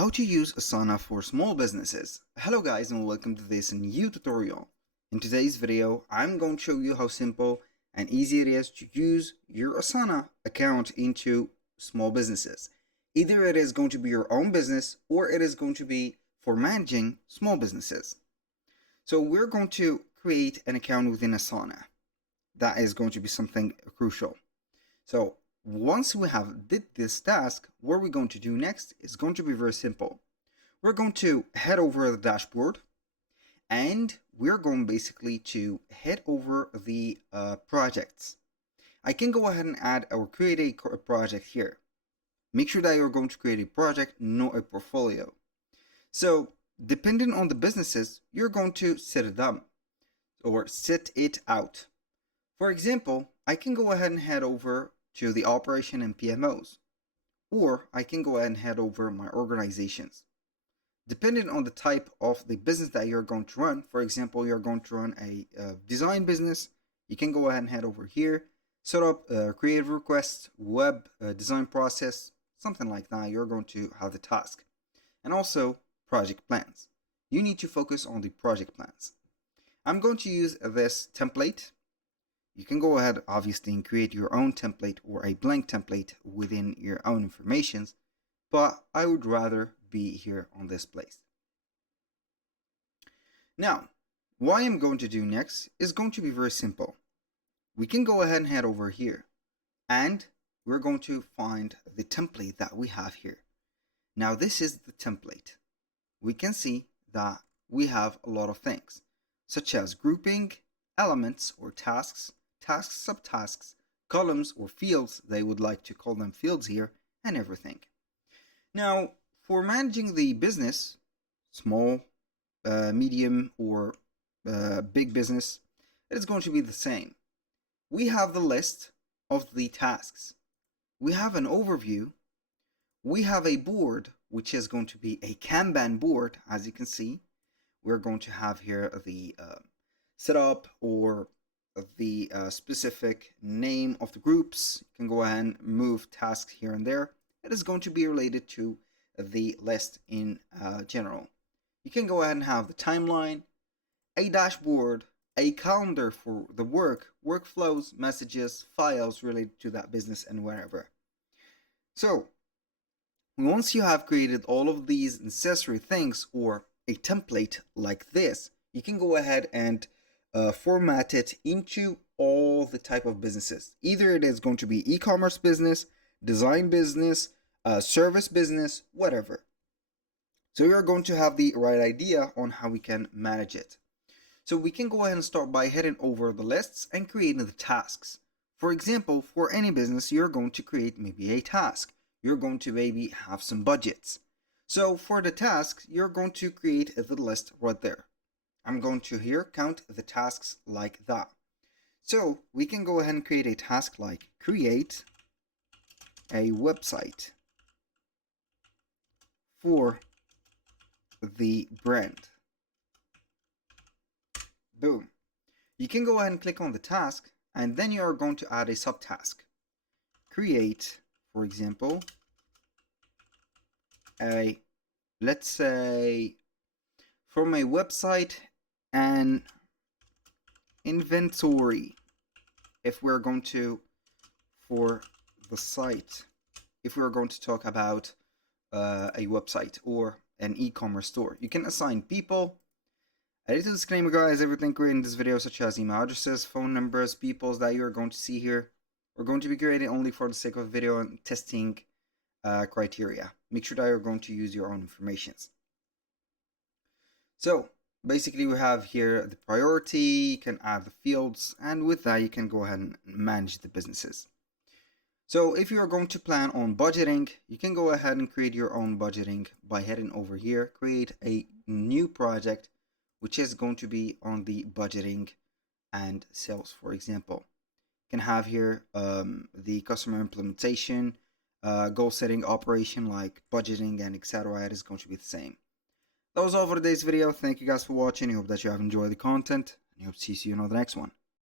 How to use Asana for small businesses. Hello guys and welcome to this new tutorial. In today's video, I'm going to show you how simple and easy it is to use your Asana account into small businesses. Either it is going to be your own business or it is going to be for managing small businesses. So we're going to create an account within Asana. That is going to be something crucial. So once we have did this task, what we're going to do next is going to be very simple. We're going to head over the dashboard and we're going basically to head over the projects. I can go ahead and add or create a project here. Make sure that you're going to create a project, not a portfolio. So depending on the businesses, you're going to set it up or set it out. For example, I can go ahead and head over to the operation and PMOs, or I can go ahead and head over my organizations. Depending on the type of the business that you're going to run, for example, you're going to run a design business, you can go ahead and head over here, set up creative requests, web design process, something like that. You're going to have the task, and also project plans. You need to focus on the project plans. I'm going to use this template. You can go ahead obviously and create your own template or a blank template within your own informations, but I would rather be here on this place. Now, what I'm going to do next is going to be very simple. We can go ahead and head over here and we're going to find the template that we have here. Now this is the template. We can see that we have a lot of things such as grouping, elements or tasks, subtasks, columns or fields, they would like to call them fields here, and everything. Now, for managing the business, small, medium, or big business, it is going to be the same. We have the list of the tasks. We have an overview. We have a board, which is going to be a Kanban board, as you can see. We're going to have here the setup or the specific name of the groups. You can go ahead and move tasks here and there. It is going to be related to the list in general. You can go ahead and have the timeline, a dashboard, a calendar for the workflows, messages, files related to that business and wherever. So once you have created all of these necessary things or a template like this, you can go ahead and format it into all the type of businesses. Either it is going to be e-commerce business, design business, service business, whatever. So you're going to have the right idea on how we can manage it. So we can go ahead and start by heading over the lists and creating the tasks. For example, for any business, you're going to create maybe a task. You're going to maybe have some budgets. So for the tasks, you're going to create the list right there. I'm going to here count the tasks like that. So we can go ahead and create a task like create a website for the brand. Boom. You can go ahead and click on the task and then you are going to add a subtask. Create, for example, let's say from a website and inventory. If we're going to, for the site, if we're going to talk about a website or an e-commerce store, you can assign people. A little disclaimer guys, everything created in this video such as email addresses, phone numbers, peoples that you're going to see here are going to be created only for the sake of video and testing criteria. Make sure that you're going to use your own informations. So basically we have here the priority, you can add the fields, and with that you can go ahead and manage the businesses. So if you are going to plan on budgeting, you can go ahead and create your own budgeting by heading over here, create a new project which is going to be on the budgeting and sales, for example. You can have here the customer implementation, goal setting operation like budgeting and etc. It is going to be the same. That was all for today's video. Thank you guys for watching. I hope that you have enjoyed the content, and I hope to see you on the next one.